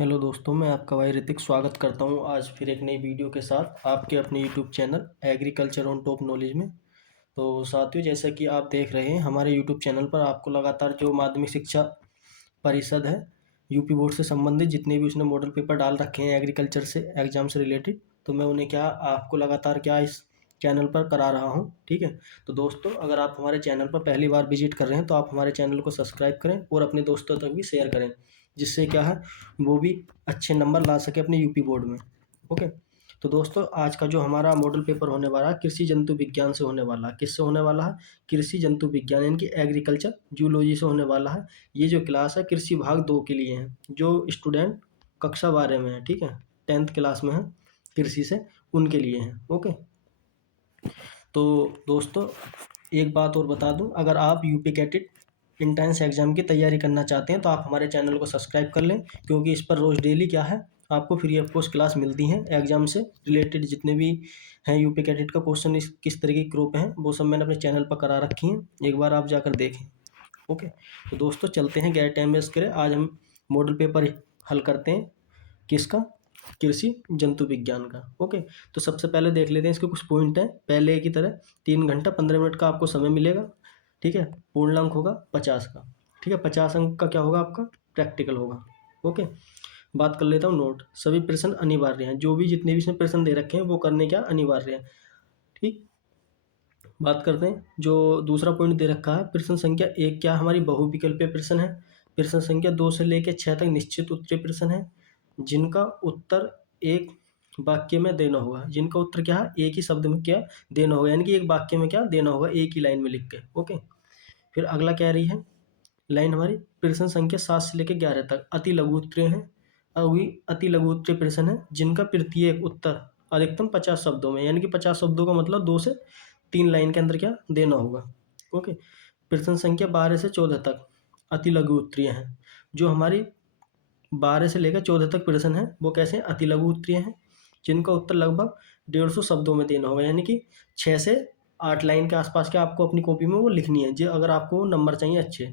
Hello दोस्तों, मैं आपका भाई ऋतिक स्वागत करता हूं आज फिर एक नई वीडियो के साथ आपके अपने YouTube channel agriculture on top knowledge में। तो साथियों, जैसा कि आप देख रहे हैं हमारे यूट्यूब चैनल पर आपको लगातार जो माध्यमिक शिक्षा परिषद है यूपी बोर्ड से संबंधित जितने भी उसने मॉडल पेपर डाल रखे हैं एग्रीकल्चर से एग्जाम से रिलेटेड, तो मैं उन्हें आपको लगातार इस चैनल पर करा रहा हूं। ठीक है, तो दोस्तों अगर आप हमारे चैनल पर पहली बार विजिट कर रहे हैं तो आप हमारे चैनल को सब्सक्राइब करें और अपने दोस्तों तक भी शेयर करें, जिससे वो भी अच्छे नंबर ला सके अपने यूपी बोर्ड में। ओके, तो दोस्तों आज का जो हमारा मॉडल पेपर होने वाला है कृषि जंतु विज्ञान से होने वाला है। किससे होने वाला है? कृषि जंतु विज्ञान यानी कि एग्रीकल्चर जूलॉजी से होने वाला है। ये जो क्लास है कृषि भाग 2 के लिए है, जो स्टूडेंट कक्षा 12 में है, ठीक है, 10th क्लास में है कृषि से, उनके लिए है। ओके, तो दोस्तों एक बात और बता दूं, अगर आप यूपी कैटेट इंट्रेंस एग्जाम की तैयारी करना चाहते हैं तो आप हमारे चैनल को सब्सक्राइब कर लें, क्योंकि इस पर रोज़ डेली आपको फ्री ऑफ कॉस्ट क्लास मिलती हैं। एग्जाम से रिलेटेड जितने भी हैं यूपी कैटेट का क्वेश्चन किस तरह की ग्रुप हैं वो सब मैंने अपने चैनल पर करा रखी हैं, एक बार आप जाकर देखें। ओके, तो दोस्तों चलते हैं, गैर टाइम वेस्ट करें, आज हम मॉडल पेपर हल करते हैं। किसका? कृषि जंतु विज्ञान का। ओके, तो सबसे पहले देख लेते हैं इसके कुछ पॉइंट हैं। पहले की तरह 3 घंटा 15 मिनट का आपको समय मिलेगा। ठीक है, पूर्णांक होगा 50 का। ठीक है, 50 अंक का क्या होगा? आपका प्रैक्टिकल होगा। ओके, बात कर लेता हूँ नोट। सभी प्रश्न अनिवार्य हैं, जो भी जितने भी इसमें प्रश्न दे रखे हैं वो करने अनिवार्य है। ठीक, बात करते हैं जो दूसरा पॉइंट दे रखा है, प्रश्न संख्या 1 क्या हमारी बहुविकल्पीय प्रश्न है। प्रश्न संख्या 2 से लेकर 6 तक निश्चित उत्तरीय प्रश्न है, जिनका उत्तर एक वाक्य में देना होगा। जिनका उत्तर क्या है? एक ही शब्द में देना होगा, यानी कि एक वाक्य में देना होगा, एक ही लाइन में लिख के। ओके, फिर अगला क्या रही है लाइन हमारी, प्रश्न संख्या 7 से लेकर 11 तक अति लघु उत्तरीय है। अति लघु उत्तरीय प्रश्न है जिनका प्रत्येक उत्तर अधिकतम 50 शब्दों में, यानी कि 50 शब्दों का मतलब 2 से 3 लाइन के अंदर देना होगा। ओके, प्रश्न संख्या 12 से 14 तक अति लघु उत्तरीय है। जो हमारी 12 से लेकर 14 तक प्रश्न है वो कैसे अति लघु उत्तरीय हैं, जिनका उत्तर लगभग 150 शब्दों में देना होगा, यानी कि 6 से 8 लाइन के आसपास के आपको अपनी कॉपी में वो लिखनी है, जो अगर आपको नंबर चाहिए अच्छे।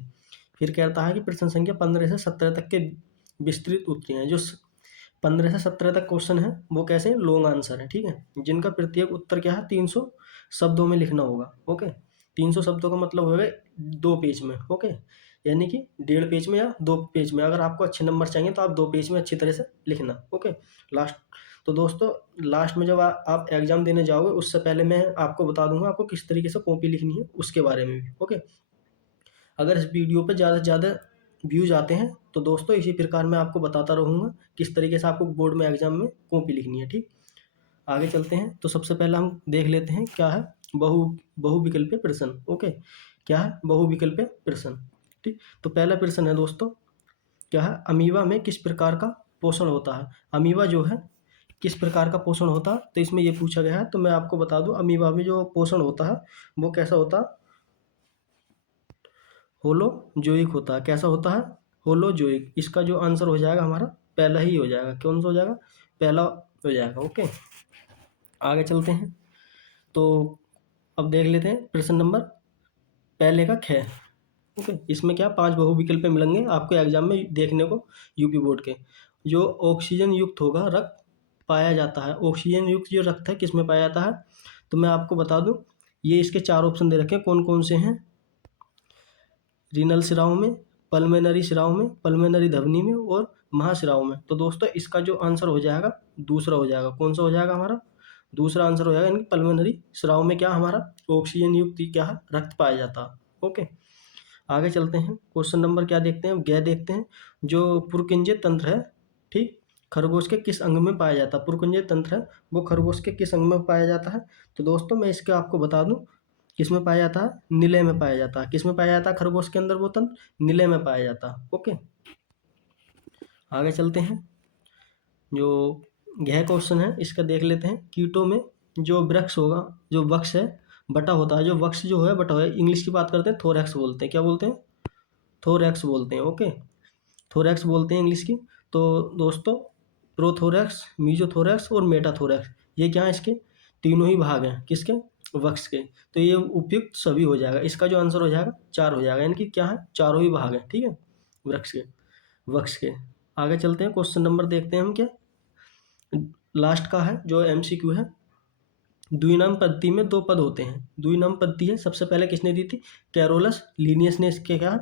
फिर कहता है कि प्रश्न संख्या 15 से 17 तक के विस्तृत उत्तरीय हैं। जो 15 से 17 तक क्वेश्चन है वो कैसे लॉन्ग आंसर है। ठीक है, जिनका प्रत्येक उत्तर 300 शब्दों में लिखना होगा। ओके, 300 शब्दों का मतलब होगा 2 पेज में। ओके, यानी कि 1.5 पेज में या 2 पेज में। अगर आपको अच्छे नंबर चाहिए तो आप 2 पेज में अच्छी तरह से लिखना। ओके, लास्ट तो दोस्तों लास्ट में जब आप एग्जाम देने जाओगे उससे पहले मैं आपको बता दूंगा आपको किस तरीके से कॉपी लिखनी है उसके बारे में भी। ओके, अगर इस वीडियो पे ज़्यादा से ज़्यादा व्यूज आते हैं तो दोस्तों इसी प्रकार मैं आपको बताता रहूँगा किस तरीके से आपको बोर्ड में एग्जाम में कॉपी लिखनी है। ठीक, आगे चलते हैं। तो सबसे पहले हम देख लेते हैं क्या है बहुविकल्पीय प्रश्न। ओके, क्या है बहुविकल्पीय प्रश्न। ठीक, तो पहला प्रश्न है दोस्तों, क्या है, अमीबा में किस प्रकार का पोषण होता है। अमीबा जो है किस प्रकार का पोषण होता है, तो इसमें ये पूछा गया है। तो मैं आपको बता दूं अमीबा में जो पोषण होता है वो कैसा होता है? होलोजोइक होता है। कैसा होता है? होलोजोइक। इसका जो आंसर हो जाएगा हमारा पहला ही हो जाएगा। कौन सा हो जाएगा? पहला हो जाएगा। ओके, आगे चलते हैं। तो अब देख लेते हैं प्रश्न नंबर पहले का ख। ओके, इसमें 5 बहुविकल्प मिलेंगे आपको एग्जाम में देखने को यूपी बोर्ड के। जो ऑक्सीजन युक्त होगा रक्त पाया जाता है। ऑक्सीजन युक्त जो रक्त है किस में पाया जाता है? तो मैं आपको बता दूं, ये इसके 4 ऑप्शन दे रखे हैं। कौन कौन से हैं? रीनल शिराओं में, पल्मोनरी शिराओं में, पल्मोनरी धमनी में और महाशिराओं में। तो दोस्तों इसका जो आंसर हो जाएगा दूसरा हो जाएगा। कौन सा हो जाएगा हमारा? दूसरा आंसर हो जाएगा, यानी पल्मोनरी शिराओं में हमारा ऑक्सीजन युक्त रक्त पाया जाता है। ओके, आगे चलते हैं। क्वेश्चन नंबर क्या देखते हैं? गै देखते हैं। जो पुरकिंजे तंत्र है, ठीक, खरगोश के किस अंग में पाया जाता है? पुरकिंजे तंत्र है वो खरगोश के किस अंग में पाया जाता है? तो दोस्तों मैं इसके आपको बता दूं किस में पाया जाता है? निलय में पाया जाता है। किस में पाया जाता है खरगोश के अंदर वो तंत्र? निलय में पाया जाता है। ओके, आगे चलते हैं। जो यह क्वेश्चन है इसका देख लेते हैं। कीटों में जो वृक्ष होगा, जो वक्ष है बटा होता है, जो वक्ष जो है बटा है, इंग्लिश की बात करते हैं थोरैक्स बोलते हैं। क्या बोलते हैं? थोरैक्स बोलते हैं। ओके, थोरैक्स बोलते हैं इंग्लिश की। तो दोस्तों प्रोथोरैक्स, मीजोथोरैक्स और मेटाथोरैक्स, ये क्या है? इसके तीनों ही भाग हैं। किसके? वक्ष के। तो ये उपयुक्त सभी हो जाएगा। इसका जो आंसर हो जाएगा 4 हो जाएगा, यानी कि क्या है? चारों ही भाग हैं। ठीक है, वृक्ष के, वक्ष के। आगे चलते हैं, क्वेश्चन नंबर देखते हैं हम क्या लास्ट का है जो MCQ है। द्विनाम पद्धति में दो पद होते हैं। द्विनाम पद्धति है, सबसे पहले किसने दी थी? कैरोलस लीनियस ने इसके क्या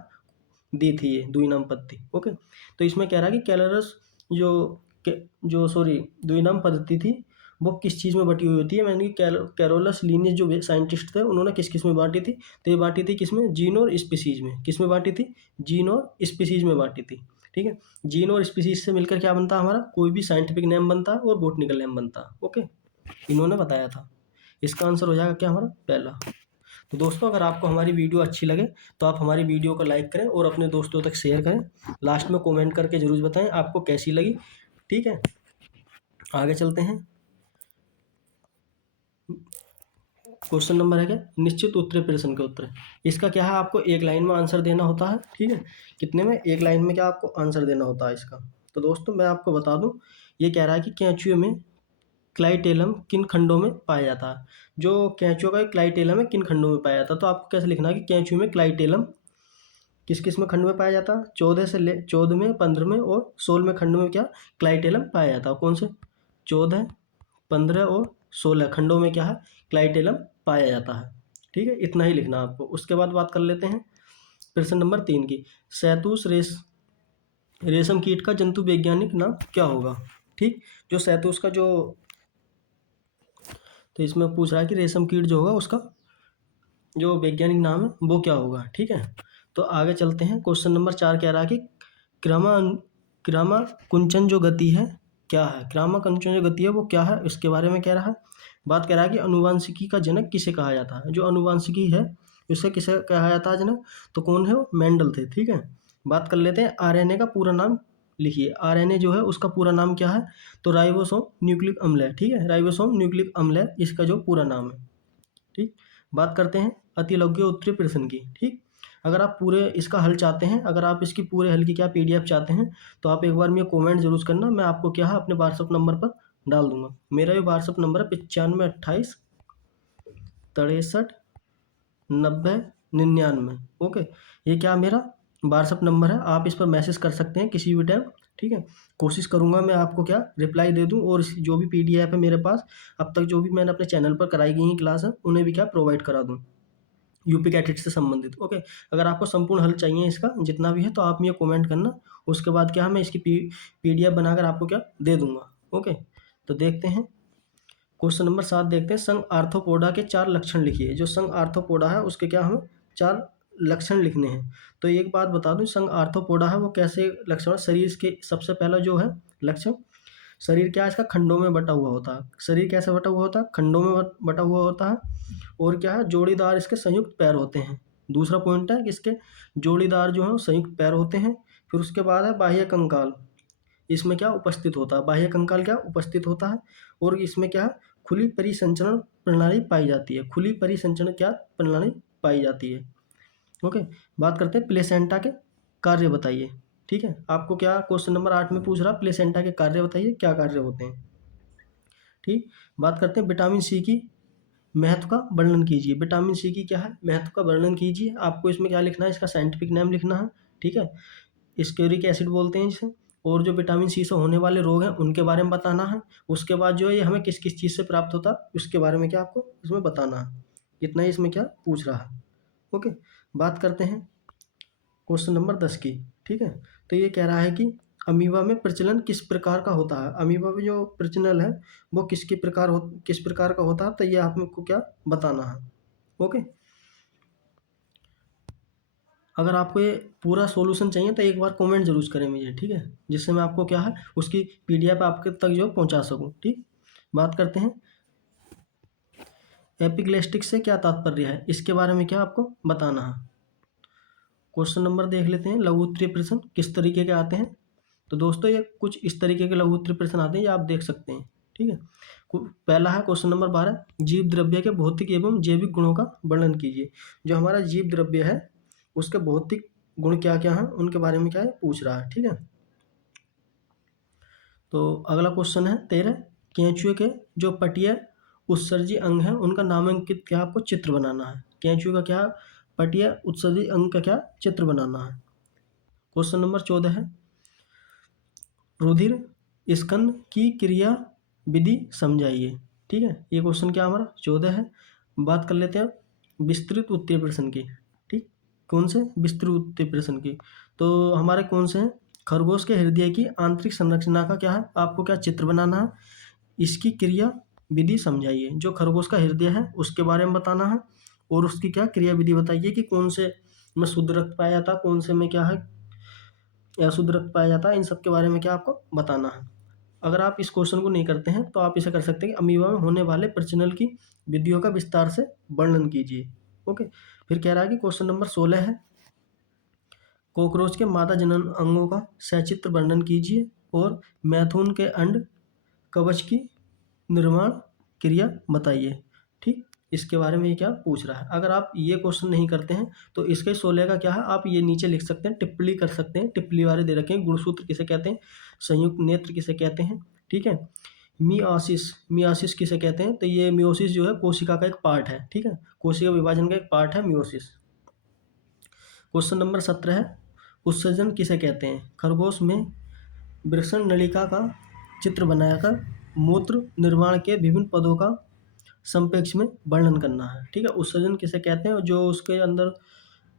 दी थी ये द्विनाम पद्धति। ओके, तो इसमें कह रहा है कि कैलोरस जो सॉरी द्विनाम पद्धति थी वो किस चीज़ में बटी हुई होती है, मैंने कैरोलस लीनियस जो साइंटिस्ट थे उन्होंने किस किस में बांटी थी, तो ये बांटी थी किसमें? जीन और स्पीसीज में। किस में बांटी थी? जीन और स्पीसीज में बांटी थी। ठीक है, जीन और स्पीसीज से मिलकर क्या बनता है हमारा? कोई भी साइंटिफिक नेम बनता है और बोटनिकल नेम बनता है। ओके, इन्होंने बताया था। इसका आंसर हो जाएगा क्या हमारा? पहला। तो दोस्तों अगर आपको हमारी वीडियो अच्छी लगे तो आप हमारी वीडियो को लाइक करें और अपने दोस्तों तक शेयर करें। लास्ट में कमेंट करके जरूर बताएं आपको कैसी लगी। ठीक है, आगे चलते हैं। क्वेश्चन नंबर है क्या? निश्चित उत्तरीय प्रश्न के उत्तर। इसका क्या है? आपको एक लाइन में आंसर देना होता है। ठीक है, कितने में? एक लाइन में क्या आपको आंसर देना होता है इसका। तो दोस्तों मैं आपको बता दूं, ये कह रहा है कि कैंचुए में क्लाइटेलम किन खंडों में पाया जाता है? जो कैंचुआ का क्लाइटेलम है किन खंडों में पाया जाता है? तो आपको कैसे लिखना है कि कैंचुए में क्लाइटेलम किस किस में खंड में पाया जाता है? 14 में, 15 में और 16 खंड में क्या क्लाइटेलम पाया जाता है? कौन से? 14, 15 और 16 खंडों में क्या है? क्लाइटेलम पाया जाता है। ठीक है, इतना ही लिखना आपको। उसके बाद बात कर लेते हैं प्रश्न नंबर 3 की। शहतूश रेशम कीट का जंतु वैज्ञानिक नाम क्या होगा? ठीक, जो शहतूश का जो, तो इसमें पूछ रहा है कि रेशम कीट जो होगा उसका जो वैज्ञानिक नाम है वो क्या होगा। ठीक है, तो आगे चलते हैं। क्वेश्चन नंबर 4 कह रहा है कि क्रमा क्रमा कुंचन जो गति है क्या है? क्रमा कुंचन जो गति है वो क्या है, इसके बारे में कह रहा है। बात कह रहा है कि अनुवांशिकी का जनक किसे कहा जाता है? जो अनुवांशिकी है उससे किसे कहा जाता है जनक? तो कौन है वो? मेंडल थे। ठीक है, बात कर लेते हैं RNA का पूरा नाम लिखिए। RNA जो है उसका पूरा नाम क्या है? तो राइबोसोम न्यूक्लिक अम्ल है। ठीक है, राइबोसोम न्यूक्लिक अम्ल है इसका जो पूरा नाम है। ठीक, बात करते हैं अतिलौकिक उत्तरीय प्रश्न की। ठीक, अगर आप पूरे इसका हल चाहते हैं, अगर आप इसकी पूरे हल की क्या PDF चाहते हैं तो आप एक बार मुझे कमेंट जरूर करना। मैं आपको क्या है अपने व्हाट्सअप नंबर पर डाल दूंगा। मेरा ये व्हाट्सअप नंबर है 9528 63 90 99। ओके, ये क्या मेरा व्हाट्सअप नंबर है, आप इस पर मैसेज कर सकते हैं किसी भी टाइम। ठीक है, कोशिश करूंगा मैं आपको क्या रिप्लाई दे दूं और जो भी PDF है मेरे पास अब तक जो भी मैंने अपने चैनल पर कराई गई हैं क्लास है उन्हें भी क्या प्रोवाइड करा दूं यूपी कैटेट से संबंधित। ओके, अगर आपको संपूर्ण हल चाहिए इसका जितना भी है तो आप मुझे कमेंट करना। उसके बाद क्या मैं इसकी PDF बनाकर आपको क्या दे दूंगा। ओके, तो देखते हैं क्वेश्चन नंबर 7 देखते हैं। संघ आर्थ्रोपोडा के 4 लक्षण लिखिए। जो संघ आर्थ्रोपोडा है उसके क्या हमें 4 लक्षण लिखने हैं। तो एक बात बता दूं, संघ आर्थ्रोपोडा है वो कैसे लक्षण है? शरीर के सबसे पहला जो है लक्षण, शरीर क्या है इसका? खंडों में बटा हुआ होता है। शरीर कैसे बटा हुआ होता है? खंडों में बटा हुआ होता है। और क्या है? जोड़ीदार इसके संयुक्त पैर होते हैं। दूसरा पॉइंट है कि इसके जोड़ीदार जो है संयुक्त पैर होते हैं। फिर उसके बाद है बाह्य कंकाल, इसमें क्या उपस्थित होता है? बाह्य कंकाल क्या उपस्थित होता है। और इसमें क्या है? खुली परिसंचरण प्रणाली पाई जाती है। खुली परिसंचरण क्या प्रणाली पाई जाती है। ओके, बात करते हैं प्लेसेंटा के कार्य बताइए। ठीक है, आपको क्या क्वेश्चन नंबर 8 में पूछ रहा प्लेसेंटा के कार्य बताइए, क्या कार्य होते हैं। ठीक, बात करते हैं विटामिन सी की महत्व का वर्णन कीजिए। विटामिन सी की क्या है? महत्व का वर्णन कीजिए। आपको इसमें क्या लिखना है? इसका साइंटिफिक नेम लिखना है। ठीक है, स्क्यूरिक एसिड बोलते हैं इसे। और जो विटामिन सी से होने वाले रोग हैं उनके बारे में बताना है। उसके बाद जो है ये हमें किस किस चीज़ से प्राप्त होता है उसके बारे में क्या आपको इसमें बताना है। इतना ही इसमें क्या पूछ रहा है। ओके, बात करते हैं क्वेश्चन नंबर 10 की। ठीक है, तो ये कह रहा है कि अमीबा में प्रचलन किस प्रकार का होता है? अमीबा में जो प्रचलन है वो किस प्रकार का होता है, तो ये आपको क्या बताना है। ओके, अगर आपको ये पूरा सॉल्यूशन चाहिए तो एक बार कमेंट जरूर करें मुझे। ठीक है, जिससे मैं आपको क्या है उसकी PDF आपके तक जो पहुंचा सकूं। ठीक, बात करते हैं एपिग्लेस्टिक से क्या तात्पर्य है, इसके बारे में क्या आपको बताना है। क्वेश्चन नंबर देख लेते हैं। लघु उत्तरीय प्रश्न किस तरीके के आते हैं। तो दोस्तों ये कुछ इस तरीके के लघु उत्तरीय प्रश्न आते हैं, ये आप देख सकते हैं। ठीक है, पहला है क्वेश्चन नंबर 12, जीव द्रव्य के भौतिक एवं जैविक गुणों का वर्णन कीजिए। जो हमारा जीव द्रव्य है उसके भौतिक गुण क्या क्या हैं उनके बारे में क्या है पूछ रहा है। ठीक है, तो अगला क्वेश्चन है 13, केंचुए के जो पटीय उत्सर्जी अंग हैं उनका नामांकित क्या आपको चित्र बनाना है। केंचुए का क्या पटीय उत्सर्जी अंग का क्या चित्र बनाना है। क्वेश्चन नंबर 14 है रुधिर स्कंद की क्रिया विधि समझाइए। ठीक है, ये क्वेश्चन क्या हमारा 14 है। बात कर लेते हैं विस्तृत उत्तीय प्रश्न की। ठीक, कौन से विस्तृत उत्तीय प्रश्न की, तो हमारे कौन से हैं, खरगोश के हृदय की आंतरिक संरचना का क्या है, आपको क्या चित्र बनाना है, इसकी क्रिया विधि समझाइए। जो खरगोश का हृदय है उसके बारे में बताना है और उसकी क्या क्रिया विधि बताइए कि कौन से में शुद्ध रक्त पाया जाता है, कौन से में क्या है या शुद्ध रक्त पाया जाता है, इन सब के बारे में क्या आपको बताना है। अगर आप इस क्वेश्चन को नहीं करते हैं तो आप इसे कर सकते हैं कि अमीबा में होने वाले प्रजनन की विधियों का विस्तार से वर्णन कीजिए। ओके, फिर कह रहा है कि क्वेश्चन नंबर 16 है, कॉकरोच के मादा जनन अंगों का सचित्र वर्णन कीजिए और मैथुन के अंड कवच की निर्माण क्रिया बताइए। ठीक, इसके बारे में ये क्या पूछ रहा है। अगर आप ये क्वेश्चन नहीं करते हैं तो इसके 16 का क्या है, आप ये नीचे लिख सकते हैं, टिप्पणी कर सकते हैं। टिप्पणी वाले दे रखे हैं, गुणसूत्र किसे कहते हैं, संयुक्त नेत्र किसे कहते हैं। ठीक है, मियासिस, मियासिस किसे कहते हैं, तो ये मियोसिस जो है कोशिका का एक पार्ट है। ठीक है, कोशिका विभाजन का एक पार्ट है मियोसिस। क्वेश्चन नंबर 17 है, उत्सर्जन किसे कहते हैं, खरगोश में वृषण नलिका का चित्र बनाकर मूत्र निर्माण के विभिन्न पदों का संपेक्ष में वर्णन करना है। ठीक है, उत्सर्जन किसे कहते हैं, जो उसके अंदर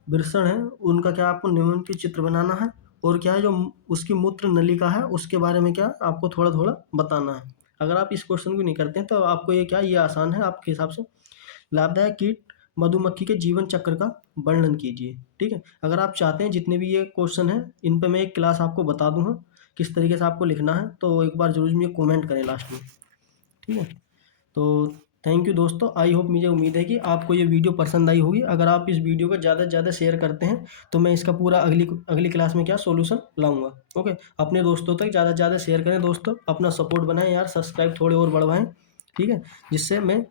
वृषण है उनका क्या आपको निम्न की चित्र बनाना है और क्या है जो उसकी मूत्र नलिका है उसके बारे में क्या आपको थोड़ा थोड़ा बताना है। अगर आप इस क्वेश्चन को नहीं करते हैं तो आपको ये क्या, ये आसान है आपके हिसाब से। लाभदायक कीट मधुमक्खी के जीवन चक्र का वर्णन कीजिए। ठीक है, अगर आप चाहते हैं जितने भी ये क्वेश्चन हैं इन पे मैं एक क्लास आपको बता दूंगा किस तरीके से आपको लिखना है, तो एक बार जरूर मुझे कमेंट करें लास्ट में। ठीक है, तो थैंक यू दोस्तों, आई होप, मुझे उम्मीद है कि आपको ये वीडियो पसंद आई होगी। अगर आप इस वीडियो को ज़्यादा से ज़्यादा शेयर करते हैं तो मैं इसका पूरा अगली अगली क्लास में क्या सोल्यूशन लाऊंगा। ओके, अपने दोस्तों तक ज़्यादा से ज़्यादा शेयर करें दोस्तों, अपना सपोर्ट बनाएं यार, सब्सक्राइब थोड़े और बढ़वाएं। ठीक है, जिससे मैं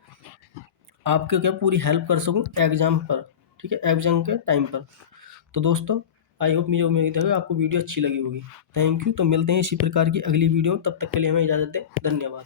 आपके क्या पूरी हेल्प कर सकूं एग्जाम पर। ठीक है, एग्जाम के टाइम पर। तो दोस्तों आई होप, मुझे उम्मीद है कि आपको वीडियो अच्छी लगी होगी। थैंक यू, तो मिलते हैं इसी प्रकार की अगली वीडियो, तब तक के लिए हमें इजाज़त दें, धन्यवाद।